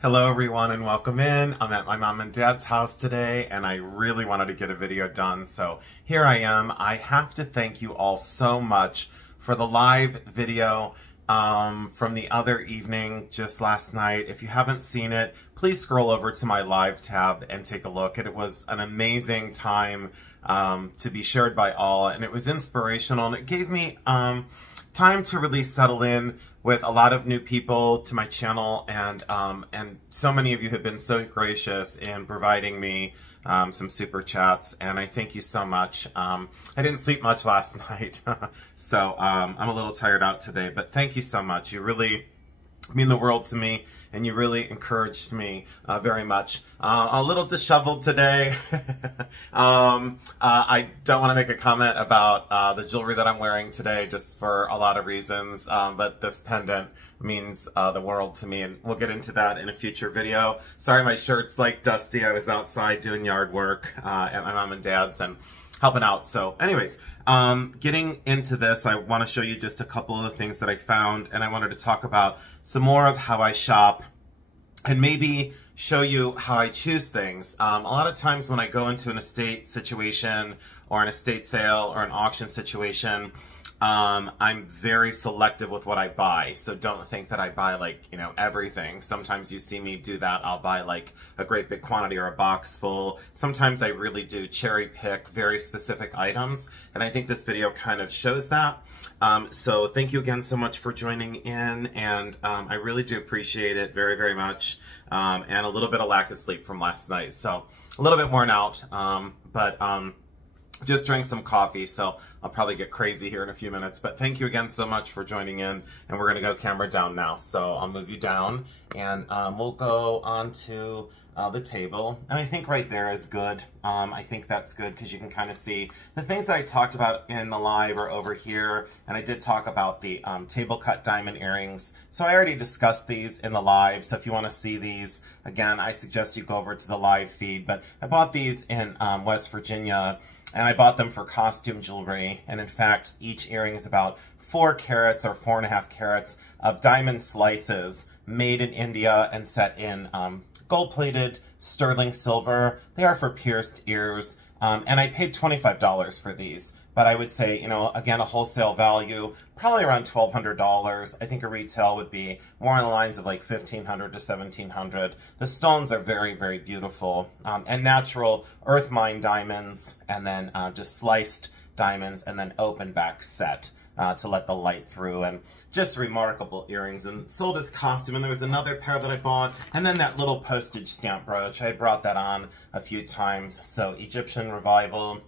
Hello everyone and welcome in. I'm at my mom and dad's house today and I really wanted to get a video done, so here I am. I have to thank you all so much for the live video from the other evening just last night. If you haven't seen it, please scroll over to my live tab and take a look. It was an amazing time to be shared by all, and it was inspirational, and it gave me time to really settle in with a lot of new people to my channel, and so many of you have been so gracious in providing me some super chats, and I thank you so much. I didn't sleep much last night, so I'm a little tired out today, but thank you so much. You really mean the world to me, and you really encouraged me very much. A little disheveled today. I don't want to make a comment about the jewelry that I'm wearing today, just for a lot of reasons, but this pendant means the world to me, and we'll get into that in a future video. Sorry my shirt's like dusty. I was outside doing yard work at my mom and dad's and helping out. So anyways, getting into this, I want to show you just a couple of the things that I found, and I wanted to talk about some more of how I shop and maybe show you how I choose things. A lot of times when I go into an estate situation or an estate sale or an auction situation, I'm very selective with what I buy, so don't think that I buy, like, you know, everything. Sometimes you see me do that. I'll buy like a great big quantity or a box full. Sometimes I really do cherry pick very specific items, and I think this video kind of shows that. So thank you again so much for joining in, and I really do appreciate it very, very much, and a little bit of lack of sleep from last night, so a little bit worn out, but just drank some coffee, so I'll probably get crazy here in a few minutes. But thank you again so much for joining in, and we're going to go camera down now. So I'll move you down, and we'll go onto the table. And I think right there is good. I think that's good because you can kind of see the things that I talked about in the live are over here. And I did talk about the table cut diamond earrings. So I already discussed these in the live. So if you want to see these, again, I suggest you go over to the live feed. But I bought these in West Virginia, and I bought them for costume jewelry. And in fact, each earring is about 4 carats or 4.5 carats of diamond slices made in India and set in gold-plated sterling silver. They are for pierced ears. And I paid $25 for these. But I would say, you know, again, a wholesale value, probably around $1,200. I think a retail would be more on the lines of like $1,500 to $1,700. The stones are very, very beautiful. And natural earth mine diamonds, and then just sliced diamonds, and then open back set to let the light through. And just remarkable earrings, and sold as costume. And there was another pair that I bought, and then that little postage stamp brooch. I brought that on a few times. So Egyptian revival.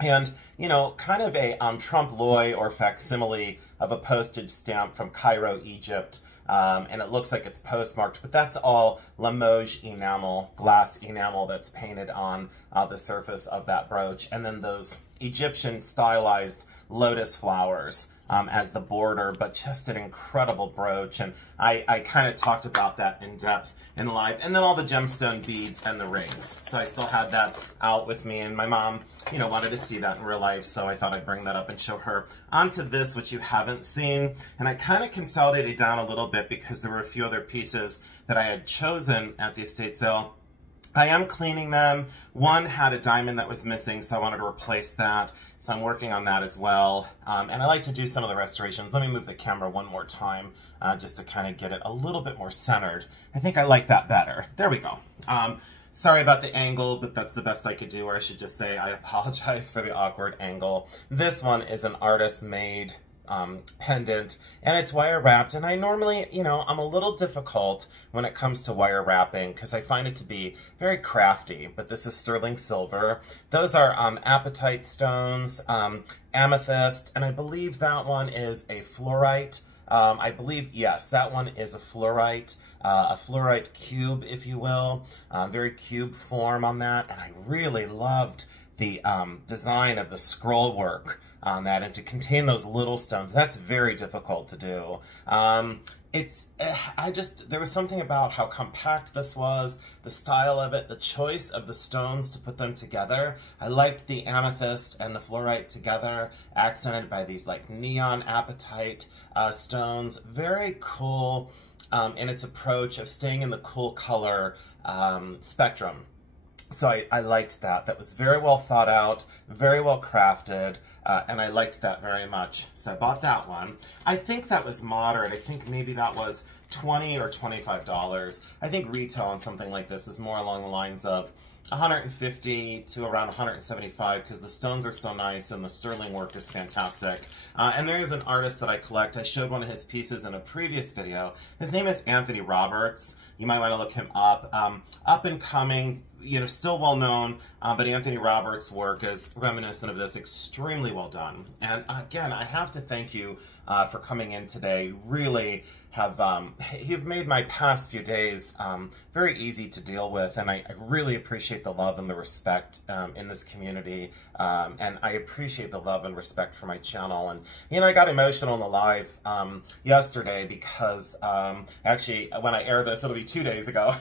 And, you know, kind of a trompe l'oeil or facsimile of a postage stamp from Cairo, Egypt. And it looks like it's postmarked, but that's all Limoges enamel, glass enamel that's painted on the surface of that brooch. And then those Egyptian stylized lotus flowers as the border, but just an incredible brooch. And I kind of talked about that in depth in the live. And then all the gemstone beads and the rings. So I still had that out with me, and my mom, you know, wanted to see that in real life, so I thought I'd bring that up and show her. Onto this, which you haven't seen, and I kind of consolidated down a little bit because there were a few other pieces that I had chosen at the estate sale. I am cleaning them. One had a diamond that was missing, so I wanted to replace that. So I'm working on that as well. And I like to do some of the restorations. Let me move the camera one more time just to kind of get it a little bit more centered. I think I like that better. There we go. Sorry about the angle, but that's the best I could do, or I should just say I apologize for the awkward angle. This one is an artist-made pendant, and it's wire wrapped, and I normally, you know, I'm a little difficult when it comes to wire wrapping because I find it to be very crafty, but this is sterling silver. Those are apatite stones, amethyst, and I believe that one is a fluorite. I believe, yes, that one is a fluorite cube, if you will, very cube form on that, and I really loved the design of the scroll work on that, and to contain those little stones, that's very difficult to do. There was something about how compact this was, the style of it, the choice of the stones to put them together. I liked the amethyst and the fluorite together, accented by these like neon apatite stones. Very cool in its approach of staying in the cool color spectrum. So I liked that. That was very well thought out, very well crafted, and I liked that very much. So I bought that one. I think that was moderate. I think maybe that was $20 or $25. I think retail on something like this is more along the lines of $150 to around $175 because the stones are so nice and the sterling work is fantastic. And there is an artist that I collect. I showed one of his pieces in a previous video. His name is Anthony Roberts. You might want to look him up. Up and coming, you know, still well known, but Anthony Roberts' work is reminiscent of this, extremely well done. And again, I have to thank you for coming in today. Really have you've made my past few days very easy to deal with, and I really appreciate the love and the respect in this community, and I appreciate the love and respect for my channel. And you know, I got emotional in the live yesterday because actually when I air this, it'll be 2 days ago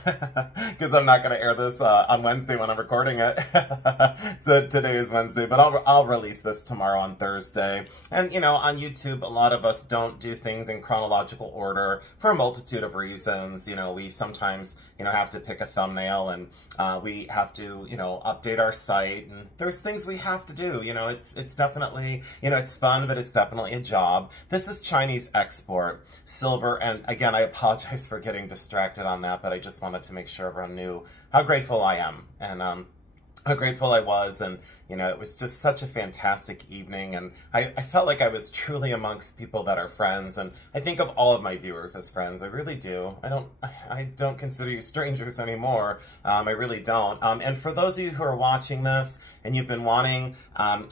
because I'm not going to air this on Wednesday when I'm recording it. So today is Wednesday, but I'll release this tomorrow on Thursday. And you know, on YouTube, a lot of us don't do things in chronological order for a multitude of reasons. You know, we sometimes, you know, have to pick a thumbnail, and we have to, you know, update our site, and there's things we have to do. You know, it's definitely, you know, it's fun, but it's definitely a job. This is Chinese export silver, and again, I apologize for getting distracted on that, but I just wanted to make sure everyone knew how grateful I am, and how grateful I was. And you know, it was just such a fantastic evening, and I felt like I was truly amongst people that are friends, and I think of all of my viewers as friends. I really do. I don't consider you strangers anymore. I really don't. And for those of you who are watching this and you've been wanting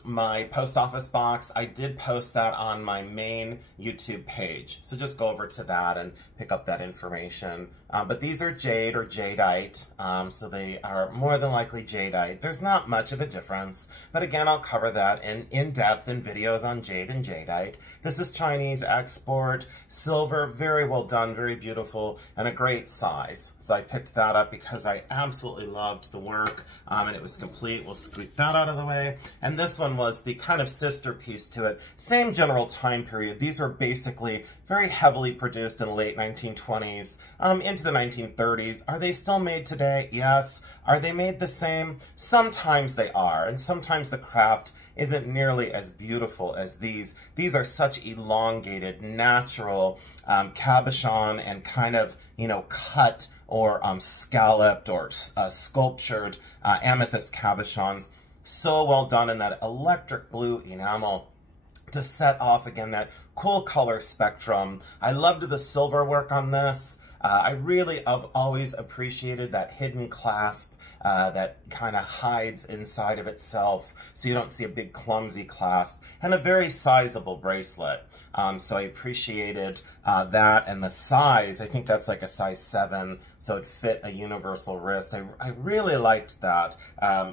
my post office box, I did post that on my main YouTube page. So just go over to that and pick up that information. But these are jade or jadeite, so they are more than likely jadeite. There's not much of a difference. But again, I'll cover that in depth in videos on jade and jadeite. This is Chinese export silver, very well done, very beautiful, and a great size. So I picked that up because I absolutely loved the work, and it was complete. We'll scoot that out of the way. And this one was the kind of sister piece to it. Same general time period. These were basically very heavily produced in the late 1920s into the 1930s. Are they still made today? Yes. Are they made the same? Sometimes they are, and sometimes the craft isn't nearly as beautiful as these. These are such elongated, natural cabochon and kind of, you know, cut or scalloped or sculptured amethyst cabochons. So well done in that electric blue enamel to set off, again, that cool color spectrum. I loved the silver work on this. I really have always appreciated that hidden clasp that kind of hides inside of itself, so you don't see a big clumsy clasp, and a very sizable bracelet. So I appreciated that, and the size, I think that's like a size 7, so it fit a universal wrist. I really liked that.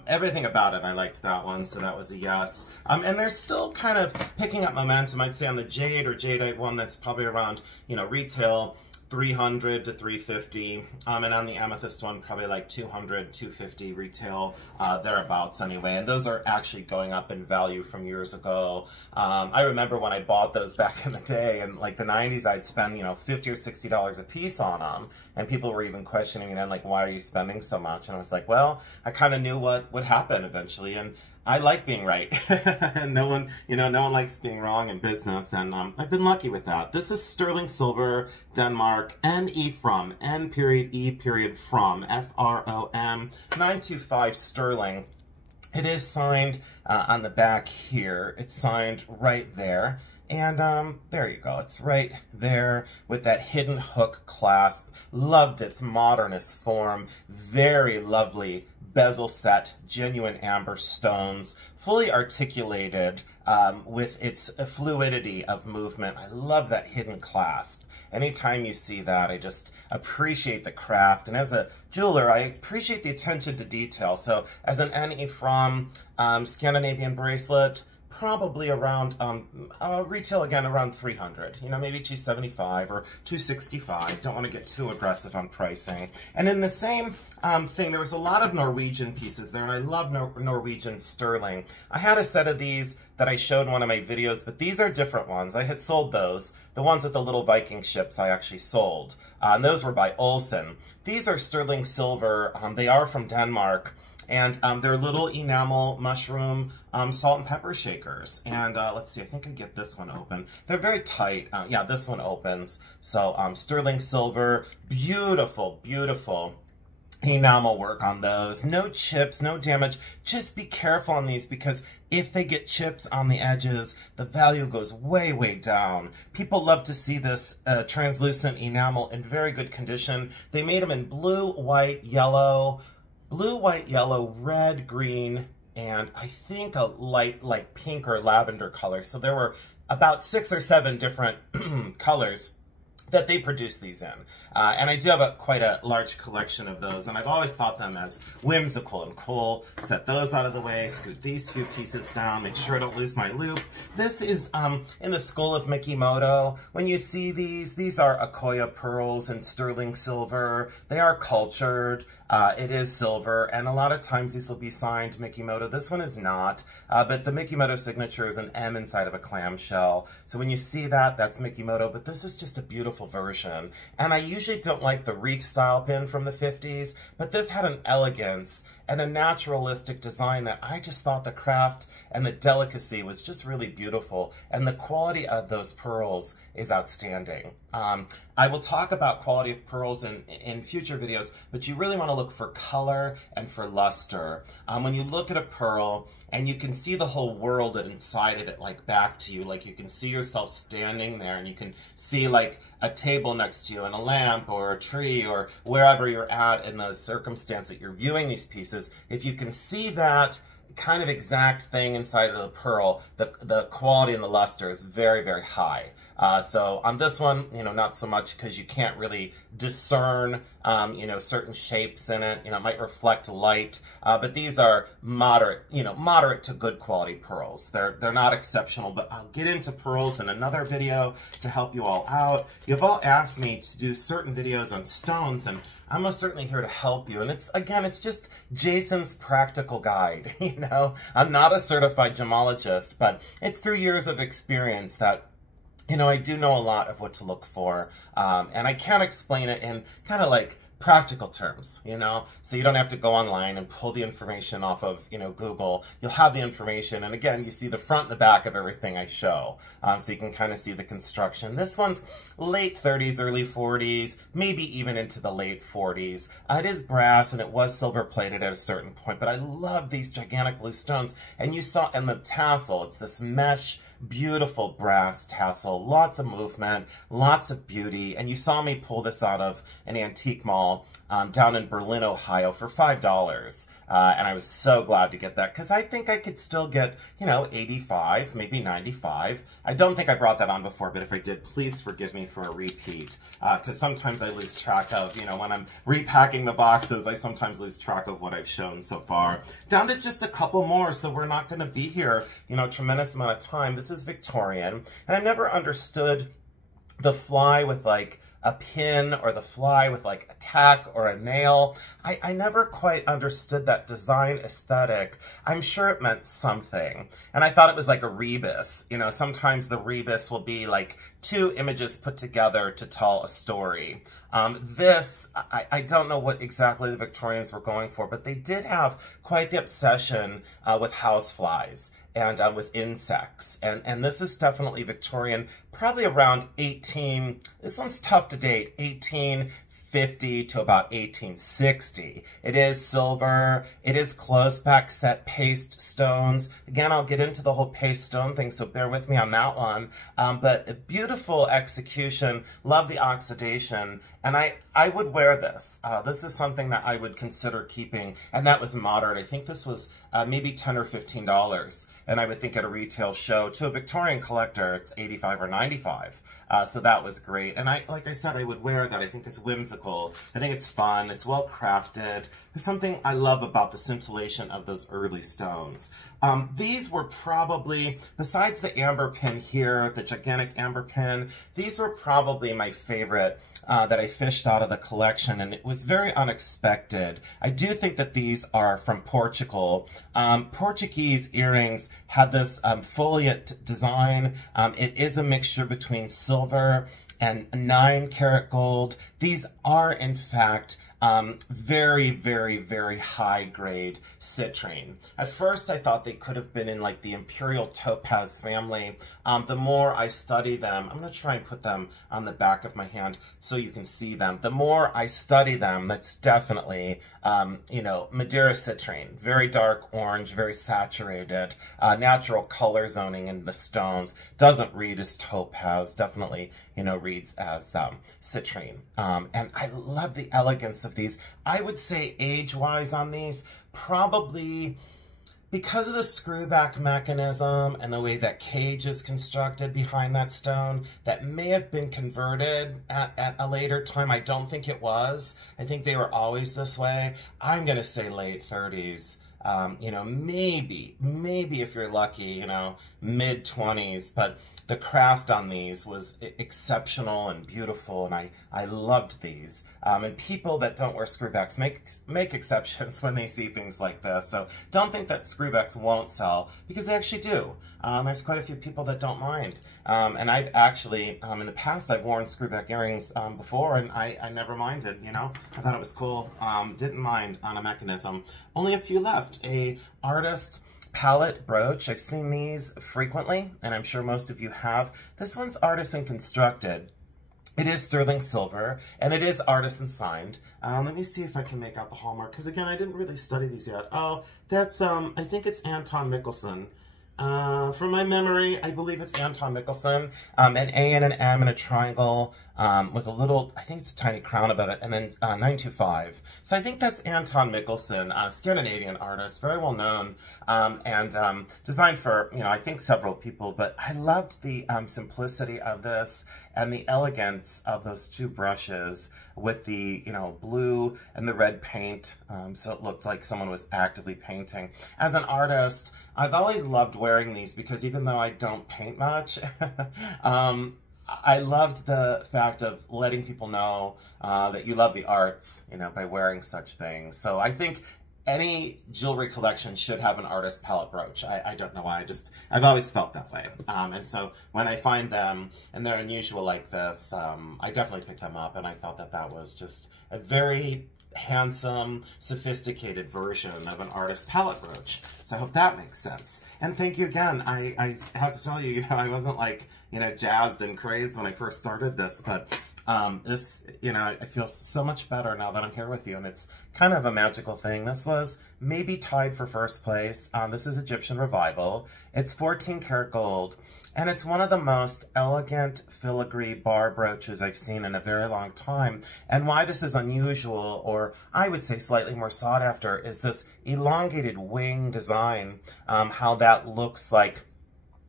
Everything about it, I liked that one, so that was a yes. And they're still kind of picking up momentum, I'd say, on the jade or jadeite one. That's probably around, you know, retail $300 to $350, and on the amethyst one, probably like $200, $250 retail, thereabouts anyway. And those are actually going up in value from years ago. I remember when I bought those back in the day, in like the 90s, I'd spend, you know, $50 or $60 a piece on them, and people were even questioning me then, like, why are you spending so much? And I was like, well, I kind of knew what would happen eventually, and I like being right. No one, you know, no one likes being wrong in business, and I've been lucky with that. This is sterling silver, Denmark, N.E. from, N.E. from, F-R-O-M, 925 sterling. It is signed on the back here. It's signed right there. And there you go. It's right there with that hidden hook clasp. Loved its modernist form. Very lovely bezel set, genuine amber stones, fully articulated with its fluidity of movement. I love that hidden clasp. Anytime you see that, I just appreciate the craft. And as a jeweler, I appreciate the attention to detail. So as an N.E. from Scandinavian bracelet, probably around, retail again around 300, you know, maybe 275 or 265. Don't want to get too aggressive on pricing. And in the same thing, there was a lot of Norwegian pieces there, and I love Norwegian sterling. I had a set of these that I showed in one of my videos, but these are different ones. I had sold those. The ones with the little Viking ships I actually sold. And those were by Olsen. These are sterling silver. They are from Denmark. And they're little enamel mushroom salt and pepper shakers. And let's see, I think I get this one open. They're very tight. Yeah, this one opens. So sterling silver, beautiful, beautiful enamel work on those. No chips, no damage. Just be careful on these because if they get chips on the edges, the value goes way, way down. People love to see this translucent enamel in very good condition. They made them in blue, white, yellow, red, green, and I think a light pink or lavender color. So there were about 6 or 7 different colors that they produce these in. And I do have quite a large collection of those, and I've always thought them as whimsical and cool. Set those out of the way, scoot these few pieces down, make sure I don't lose my loop. This is in the School of Mikimoto. When you see these are Akoya pearls and sterling silver. They are cultured. It is silver, and a lot of times these will be signed Mikimoto. This one is not, but the Mikimoto signature is an M inside of a clamshell. So when you see that, that's Mikimoto, but this is just a beautiful version. And I usually don't like the wreath style pin from the 50s, but this had an elegance and a naturalistic design that I just thought the craft and the delicacy was just really beautiful, and the quality of those pearls is outstanding. I will talk about quality of pearls in future videos, but you really want to look for color and for luster. When you look at a pearl and you can see the whole world inside of it, like back to you, like you can see yourself standing there, and you can see like a table next to you and a lamp or a tree or wherever you're at in the circumstance that you're viewing these pieces. If you can see that kind of exact thing inside of the pearl, the quality and the luster is very, very high. So on this one, you know, not so much because you can't really discern, you know, certain shapes in it. You know, it might reflect light, but these are moderate, you know, moderate to good quality pearls. They're not exceptional, but I'll get into pearls in another video to help you all out. You've all asked me to do certain videos on stones, and I'm most certainly here to help you. And it's, again, it's just Jason's practical guide, you know? I'm not a certified gemologist, but it's through years of experience that, you know, I do know a lot of what to look for. And I can't explain it in kind of like practical terms, you know? So you don't have to go online and pull the information off of, you know, Google. You'll have the information, and again, you see the front and the back of everything I show. So you can kind of see the construction. This one's late 30s, early 40s, maybe even into the late 40s. It is brass, and it was silver plated at a certain point, but I love these gigantic blue stones. And you saw in the tassel, it's this mesh, beautiful brass tassel, lots of movement, lots of beauty, and you saw me pull this out of an antique mall down in Berlin, Ohio for $5. And I was so glad to get that because I think I could still get, you know, 85, maybe 95. I don't think I brought that on before, but if I did, please forgive me for a repeat because sometimes I lose track of, you know, when I'm repacking the boxes, I sometimes lose track of what I've shown so far. Down to just a couple more, so we're not going to be here, you know, a tremendous amount of time. This is Victorian, and I never understood the fly with like a pin or the fly with like a tack or a nail. I never quite understood that design aesthetic. I'm sure it meant something. And I thought it was like a rebus. You know, sometimes the rebus will be like 2 images put together to tell a story. I don't know what exactly the Victorians were going for, but they did have quite the obsession with houseflies and with insects. And this is definitely Victorian, probably around this one's tough to date, 1850 to about 1860. It is silver, it is close back set paste stones. Again, I'll get into the whole paste stone thing, so bear with me on that one. But a beautiful execution, love the oxidation, and I would wear this. This is something that I would consider keeping, and that was moderate. I think this was maybe $10 or $15, and I would think at a retail show, to a Victorian collector, it's $85 or $95. So that was great. And like I said, I would wear that. I think it's whimsical. magical. I think it's fun. It's well crafted. There's something I love about the scintillation of those early stones. These were probably, besides the amber pin here, the gigantic amber pin, these were probably my favorite that I fished out of the collection, and it was very unexpected. I do think that these are from Portugal. Portuguese earrings had this foliate design. It is a mixture between silver and 9-karat gold. These are, in fact, very, very, very high grade citrine. At first I thought they could have been in like the imperial topaz family. The more I study them, I'm going to try and put them on the back of my hand so you can see them. The more I study them, that's definitely, you know, Madeira citrine, very dark orange, very saturated, natural color zoning in the stones. Doesn't read as topaz, definitely, you know, reads as citrine. And I love the elegance of these. I would say age-wise on these, probably because of the screwback mechanism and the way that cage is constructed behind that stone, that may have been converted at a later time. I don't think it was. I think they were always this way. I'm going to say late 30s. You know, maybe if you're lucky, you know, mid-20s, but the craft on these was exceptional and beautiful, and I loved these. And people that don't wear screwbacks make exceptions when they see things like this. So don't think that screwbacks won't sell, because they actually do. There's quite a few people that don't mind. And I've actually, in the past, I've worn screwback earrings before, and I never minded, you know. I thought it was cool. Didn't mind on a mechanism. Only a few left. A artist palette brooch. I've seen these frequently, and I'm sure most of you have. This one's artisan constructed. It is sterling silver, and it is artisan signed. Let me see if I can make out the hallmark, because again, I didn't really study these yet. Oh, that's, I think it's Anton Michelson. From my memory, I believe it's Anton Michelson. An A and an M and a triangle with a little, I think it's a tiny crown above it, and then 925. So I think that's Anton Michelson, a Scandinavian artist, very well known, and designed for, you know, I think several people. But I loved the simplicity of this and the elegance of those two brushes with the, you know, blue and the red paint, so it looked like someone was actively painting. As an artist, I've always loved wearing these because even though I don't paint much, I loved the fact of letting people know that you love the arts, you know, by wearing such things. So I think any jewelry collection should have an artist palette brooch. I don't know why, I've always felt that way. And so when I find them and they're unusual like this, I definitely pick them up, and I thought that that was just a very handsome, sophisticated version of an artist palette brooch. So I hope that makes sense. And thank you again. I have to tell you, you know, I wasn't like, you know, jazzed and crazed when I first started this, but this, you know, I feel so much better now that I'm here with you, and it's kind of a magical thing. This was maybe tied for first place. This is Egyptian Revival. It's 14-karat gold, and it's one of the most elegant filigree bar brooches I've seen in a very long time. And why this is unusual, or I would say slightly more sought after, is this elongated wing design, how that looks like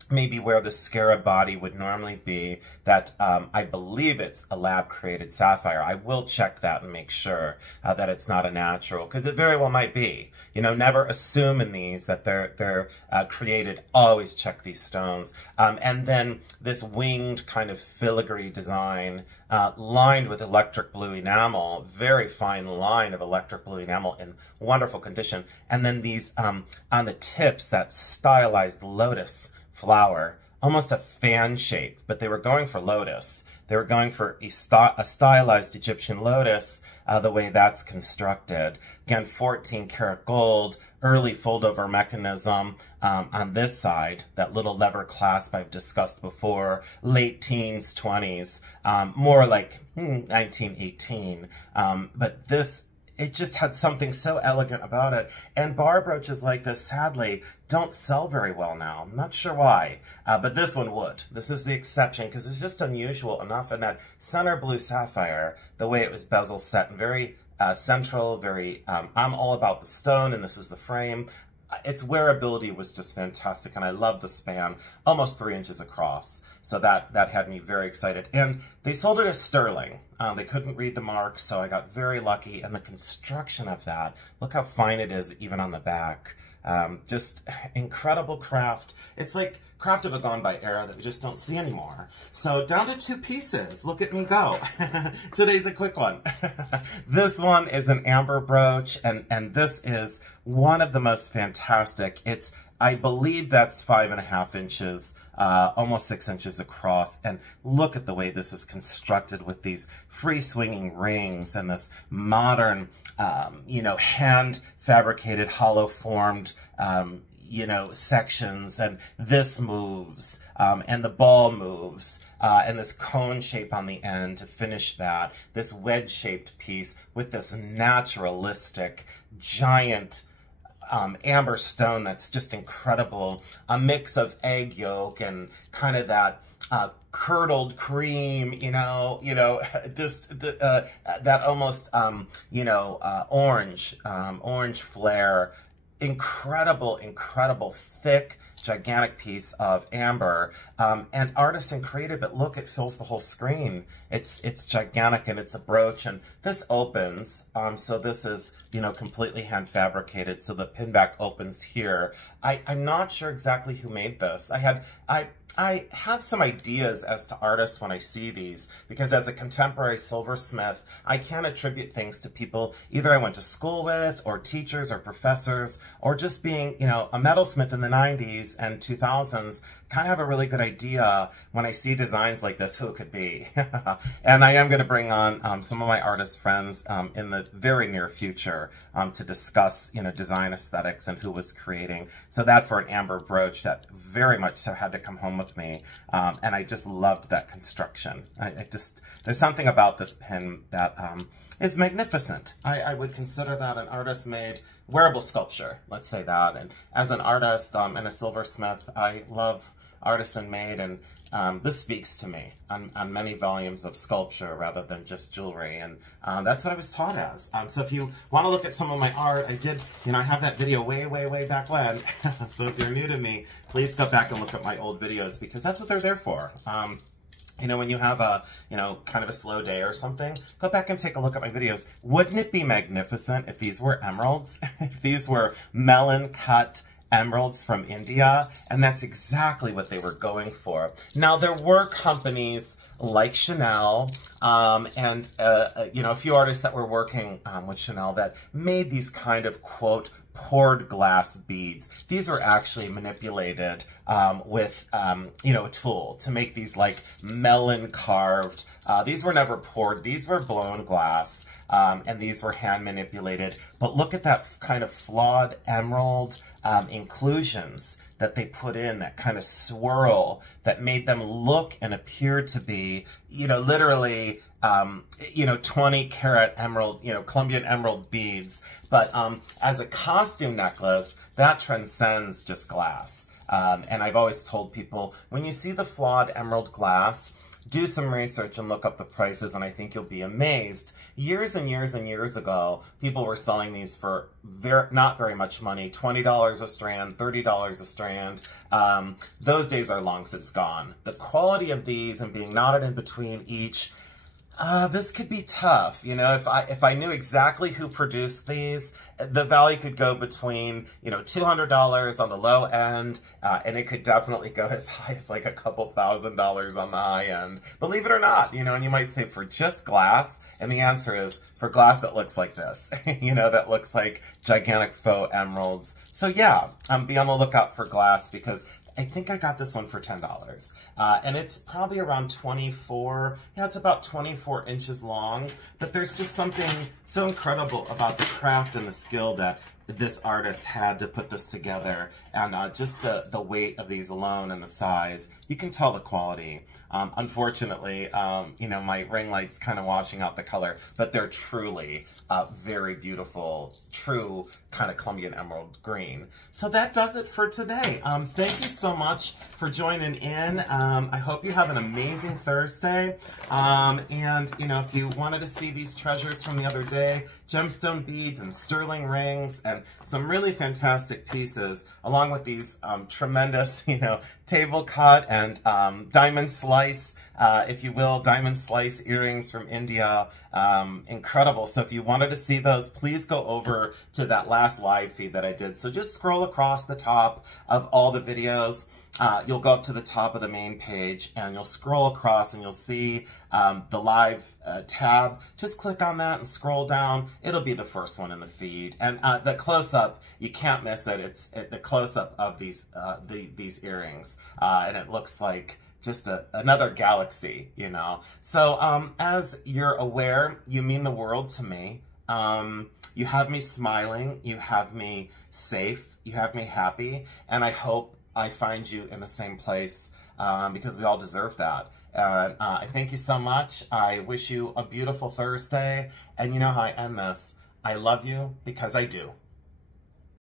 maybe where the scarab body would normally be, that I believe it's a lab-created sapphire. I will check that and make sure that it's not a natural, because it very well might be. You know, never assume in these that they're created. Always check these stones. And then this winged kind of filigree design lined with electric blue enamel, very fine line of electric blue enamel in wonderful condition. And then these, on the tips, that stylized lotus flower, almost a fan shape, but they were going for lotus. They were going for a stylized Egyptian lotus, the way that's constructed. Again, 14-karat gold, early fold-over mechanism on this side, that little lever clasp I've discussed before, late teens, 20s, more like 1918. But this, it just had something so elegant about it. And bar brooches like this, sadly, don't sell very well now. I'm not sure why, but this one would. This is the exception, because it's just unusual enough. And that center blue sapphire, the way it was bezel set, and very central, very, I'm all about the stone, and this is the frame. its wearability was just fantastic, and I love the span, almost 3 inches across. So that had me very excited. And they sold it as sterling. They couldn't read the mark, so I got very lucky. And the construction of that, look how fine it is even on the back. Just incredible craft. It's like craft of a gone by era that we just don't see anymore. So down to 2 pieces. Look at me go. Today's a quick one. This one is an amber brooch, and this is one of the most fantastic. I believe that's 5.5 inches, almost 6 inches across. And look at the way this is constructed with these free swinging rings and this modern, hand fabricated, hollow formed, sections. And this moves, and the ball moves, and this cone shape on the end to finish that. This wedge shaped piece with this naturalistic, giant, amber stone that's just incredible. A mix of egg yolk and kind of that curdled cream, that almost orange flare. Incredible thick, gigantic piece of amber, and artisan created, but look, it fills the whole screen. It's gigantic, and it's a brooch, and this opens, so this is, completely hand fabricated, so the pinback opens here. I'm not sure exactly who made this. I have some ideas as to artists when I see these, because as a contemporary silversmith, I can attribute things to people either I went to school with, or teachers, or professors, or just being, a metalsmith in the 90s and 2000s, kind of have a really good idea when I see designs like this who it could be. And I am going to bring on some of my artist friends in the very near future to discuss, design aesthetics and who was creating. So that for an amber brooch, that very much so had to come home with me. And I just loved that construction. There's something about this pin that is magnificent. I would consider that an artist-made wearable sculpture, let's say that. And as an artist and a silversmith, I love artisan-made, and this speaks to me on many volumes of sculpture rather than just jewelry, and that's what I was taught as. So if you want to look at some of my art, I have that video way back when. So if you're new to me, please go back and look at my old videos, because that's what they're there for. When you have a, kind of a slow day or something, go back and take a look at my videos. Wouldn't it be magnificent if these were emeralds? If these were melon-cut emeralds from India? And that's exactly what they were going for. Now, there were companies like Chanel and, a few artists that were working with Chanel that made these kind of, quote, poured glass beads. These are actually manipulated with, a tool to make these like melon carved. These were never poured. These were blown glass, and these were hand manipulated. But look at that kind of flawed emerald inclusions that they put in, that kind of swirl that made them look and appear to be, literally 20 karat emerald, Colombian emerald beads. But as a costume necklace, that transcends just glass. And I've always told people, when you see the flawed emerald glass, do some research and look up the prices, and I think you'll be amazed. Years and years and years ago, people were selling these for not very much money, $20 a strand, $30 a strand. Those days are long since gone. The quality of these and being knotted in between each, this could be tough. If I knew exactly who produced these, the value could go between, $200 on the low end, and it could definitely go as high as like a couple $1,000s on the high end. Believe it or not, and you might say for just glass, and the answer is for glass that looks like this, that looks like gigantic faux emeralds. So yeah, be on the lookout for glass, because I think I got this one for $10. And it's probably around 24, it's about 24 inches long. But there's just something so incredible about the craft and the skill that this artist had to put this together. And just the weight of these alone and the size, you can tell the quality. Unfortunately, my ring light's kind of washing out the color, but they're truly very beautiful, true kind of Colombian emerald green. So that does it for today. Thank you so much for joining in. I hope you have an amazing Thursday. And, if you wanted to see these treasures from the other day, gemstone beads and sterling rings and in some really fantastic pieces, along with these tremendous, you know, table cut and diamond slice, if you will, diamond slice earrings from India. Incredible. So if you wanted to see those, please go over to that last live feed that I did. So just scroll across the top of all the videos. You'll go up to the top of the main page and you'll scroll across and you'll see the live tab. Just click on that and scroll down. It'll be the first one in the feed. And the close-up, you can't miss it. It's the close-up of these earrings. And it looks like just another galaxy, you know. So as you're aware, you mean the world to me. You have me smiling, you have me safe, you have me happy, and I hope I find you in the same place because we all deserve that. I thank you so much. I wish you a beautiful Thursday, and you know how I end this. I love you because I do.